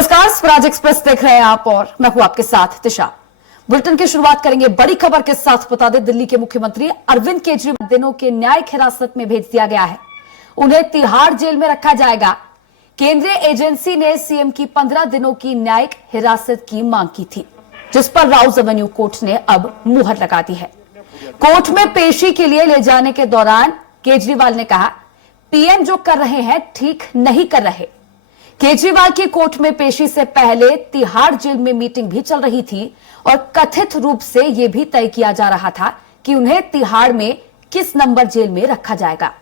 नमस्कार, स्वराज एक्सप्रेस देख रहे हैं आप और मैं हूं आपके साथ दिशा। बुलेटिन की शुरुआत करेंगे बड़ी खबर के साथ। बता दें, दिल्ली के मुख्यमंत्री अरविंद केजरीवाल दिनों के न्यायिक हिरासत में भेज दिया गया है। उन्हें तिहाड़ जेल में रखा जाएगा। केंद्रीय एजेंसी ने सीएम की 15 दिनों की न्यायिक हिरासत की मांग की थी, जिस पर राउज एवेन्यू कोर्ट ने अब मुहर लगा दी है। कोर्ट में पेशी के लिए ले जाने के दौरान केजरीवाल ने कहा, पीएम जो कर रहे हैं ठीक नहीं कर रहे। केजरीवाल की कोर्ट में पेशी से पहले तिहाड़ जेल में मीटिंग भी चल रही थी और कथित रूप से यह भी तय किया जा रहा था कि उन्हें तिहाड़ में किस नंबर जेल में रखा जाएगा।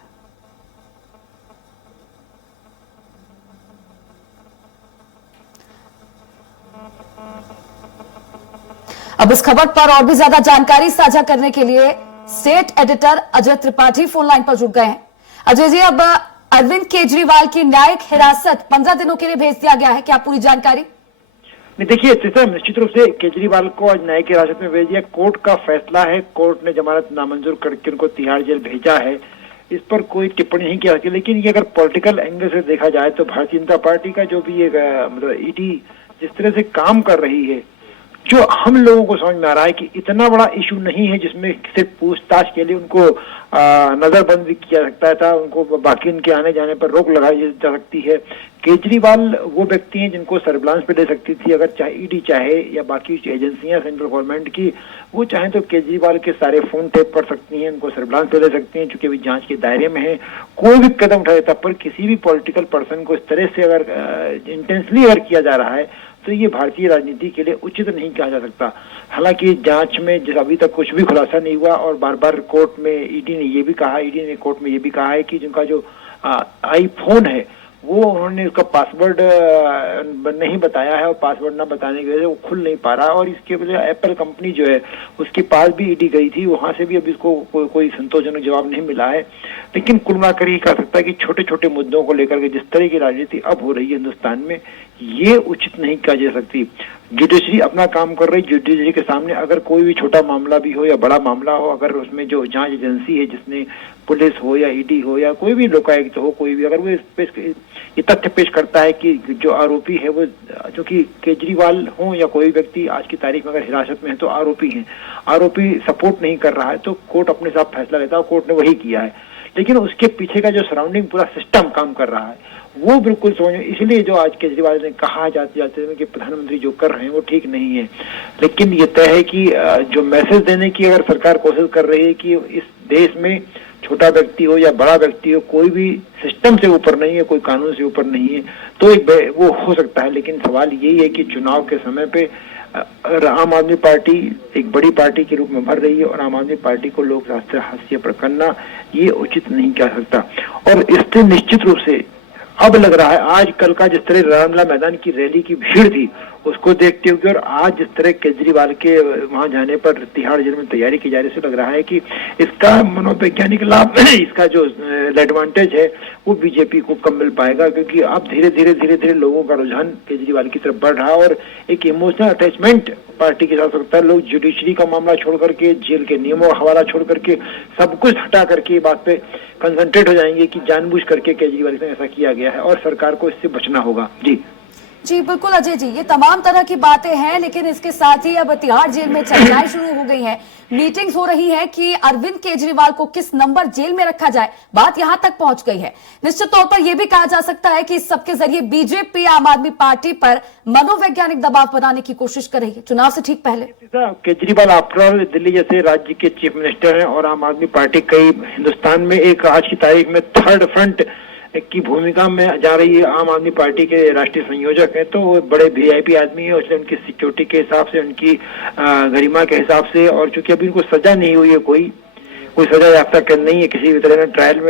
अब इस खबर पर और भी ज्यादा जानकारी साझा करने के लिए state editor Ajay Tripathi phone line पर जुड़ गए हैं। अजय जी, अब अरविंद केजरीवाल की न्यायिक हिरासत 15 दिनों के लिए भेज दिया गया है, क्या पूरी जानकारी? देखिए, निश्चित रूप से केजरीवाल को आज न्यायिक हिरासत में भेज दिया। कोर्ट का फैसला है, कोर्ट ने जमानत नामंजूर करके उनको तिहाड़ जेल भेजा है। इस पर कोई टिप्पणी नहीं की जाती, लेकिन ये अगर पॉलिटिकल एंगल से देखा जाए तो भारतीय जनता पार्टी का जो भी मतलब ईडी जिस तरह से काम कर रही है, जो हम लोगों को समझ में आ रहा है कि इतना बड़ा इशू नहीं है जिसमें सिर्फ पूछताछ के लिए उनको नजरबंद भी किया सकता था, उनको बाकी उनके आने जाने पर रोक लगाई जा सकती है। केजरीवाल वो व्यक्ति हैं जिनको सर्विलांस पे ले सकती थी, अगर चाहे ईडी चाहे या बाकी एजेंसियां सेंट्रल गवर्नमेंट की, वो चाहें तो केजरीवाल के सारे फोन टेप कर सकती हैं, उनको सर्विलांस पे ले सकती हैं, चूंकि अभी जांच के दायरे में है। कोई भी कदम उठा देता, पर किसी भी पॉलिटिकल पर्सन को इस तरह से अगर इंटेंसली अगर किया जा रहा है तो ये भारतीय राजनीति के लिए उचित नहीं कहा जा सकता। हालांकि जांच में जिस अभी तक कुछ भी खुलासा नहीं हुआ और बार बार कोर्ट में ईडी ने कोर्ट में ये भी कहा है कि जिनका जो आईफोन है वो उन्होंने उसका पासवर्ड नहीं बताया है और पासवर्ड ना बताने की वजह से वो खुल नहीं पा रहा, और इसके वजह एप्पल कंपनी जो है उसके पास भी ईडी गई थी, वहां से भी अभी इसको कोई संतोषजनक जवाब नहीं मिला है। लेकिन कुल मिलाकर ये कह सकता है कि छोटे छोटे मुद्दों को लेकर के जिस तरह की राजनीति अब हो रही है हिंदुस्तान में, ये उचित नहीं कहा जा सकती। जुडिशरी अपना काम कर रही, जुडिशरी के सामने अगर कोई भी छोटा मामला भी हो या बड़ा मामला हो, अगर उसमें जो जांच एजेंसी है, जिसने पुलिस हो या ईडी हो या कोई भी लोकायुक्त हो, कोई भी अगर वो ये तथ्य पेश करता है कि जो आरोपी है वो, जो कि केजरीवाल हो या कोई व्यक्ति आज की तारीख में अगर हिरासत में है तो आरोपी हैं, आरोपी सपोर्ट नहीं कर रहा है तो कोर्ट अपने साथ फैसला लेता है, कोर्ट ने वही किया है। लेकिन उसके पीछे का जो सराउंडिंग पूरा सिस्टम काम कर रहा है वो बिल्कुल समझ, इसलिए जो आज केजरीवाल ने कहा जाते जाते कि प्रधानमंत्री जो कर रहे हैं वो ठीक नहीं है। लेकिन ये तय है कि जो मैसेज देने की अगर सरकार कोशिश कर रही है कि इस देश में छोटा व्यक्ति हो या बड़ा व्यक्ति हो, कोई भी सिस्टम से ऊपर नहीं है, कोई कानून से ऊपर नहीं है, तो एक वो हो सकता है। लेकिन सवाल यही है कि चुनाव के समय पे आम आदमी पार्टी एक बड़ी पार्टी के रूप में भर रही है और आम आदमी पार्टी को लोक हास्य पर करना ये उचित नहीं कह सकता। और इससे निश्चित रूप से अब लग रहा है, आज कल का जिस तरह रामला मैदान की रैली की भीड़ थी उसको देखते हुए और आज जिस तरह केजरीवाल के वहां जाने पर तिहाड़ जेल में तैयारी की जा रही है, लग रहा है कि इसका मनोवैज्ञानिक लाभ, इसका जो एडवांटेज है वो बीजेपी को कम मिल पाएगा, क्योंकि अब धीरे धीरे लोगों का रुझान केजरीवाल की तरफ बढ़ रहा है और एक इमोशनल अटैचमेंट पार्टी के साथ सकता है। लोग जुडिशरी का मामला छोड़ करके, जेल के नियमों का हवाला छोड़ करके, सब कुछ हटा करके बात पे कंसंट्रेट हो जाएंगे कि जानबूझ करके केजरीवाल ने ऐसा किया गया है और सरकार को इससे बचना होगा। जी बिल्कुल अजय जी, ये तमाम तरह की बातें हैं, लेकिन इसके साथ ही अब तिहाड़ जेल में चर्चाएं शुरू हो गई हैं। मीटिंग्स हो रही है कि अरविंद केजरीवाल को किस नंबर जेल में रखा जाए, बात यहां तक पहुंच गई है। निश्चित तौर पर यह भी कहा जा सकता है कि इस सबके जरिए बीजेपी आम आदमी पार्टी पर मनोवैज्ञानिक दबाव बनाने की कोशिश कर रही है, चुनाव से ठीक पहले। केजरीवाल आफ्टर ऑल दिल्ली जैसे राज्य के चीफ मिनिस्टर हैं और आम आदमी पार्टी कई हिंदुस्तान में एक आज की तारीख में थर्ड फ्रंट की भूमिका में जा रही है। आम आदमी पार्टी के राष्ट्रीय संयोजक हैं, तो वो बड़े वीआईपी आदमी है, उसने उनकी सिक्योरिटी के हिसाब से, उनकी गरिमा के हिसाब से, और चूंकि अभी उनको सजा नहीं हुई है, कोई सजा याफ्ता नहीं है किसी भी तरह, न ट्रायल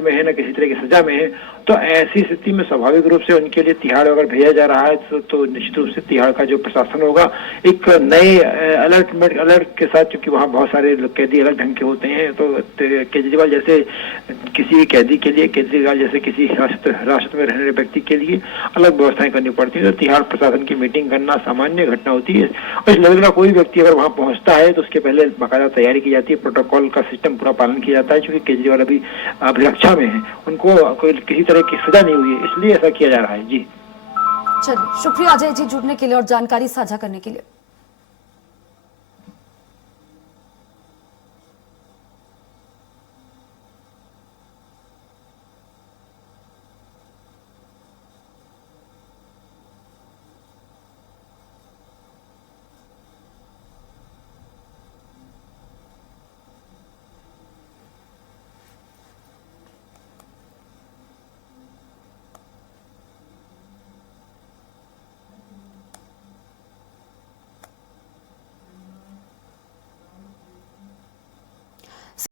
में है न किसी तरह की सजा में है, तो ऐसी स्थिति में स्वाभाविक रूप से उनके लिए तिहाड़ अगर भेजा जा रहा है तो निश्चित रूप से तिहाड़ का जो प्रशासन होगा एक नए अलर्ट के साथ, क्योंकि वहाँ बहुत सारे कैदी अलग ढंग के होते हैं, तो केजरीवाल जैसे किसी कैदी के लिए, केजरीवाल जैसे किसी हिरासत में रहने व्यक्ति के लिए अलग व्यवस्थाएं करनी पड़ती है। तो तिहाड़ प्रशासन की मीटिंग करना सामान्य घटना होती है और लगेगा कोई व्यक्ति अगर वहाँ पहुंचता है तो उसके पहले बाकायदा तैयारी की जाती है, प्रोटोकॉल का सिस्टम पूरा पालन किया जाता है। क्योंकि केजरीवाल अभी अभिरक्षा में है, उनको कोई किसी तरह की सजा नहीं हुई है, इसलिए ऐसा किया जा रहा है। जी चलिए, शुक्रिया अजय जी जुड़ने के लिए और जानकारी साझा करने के लिए।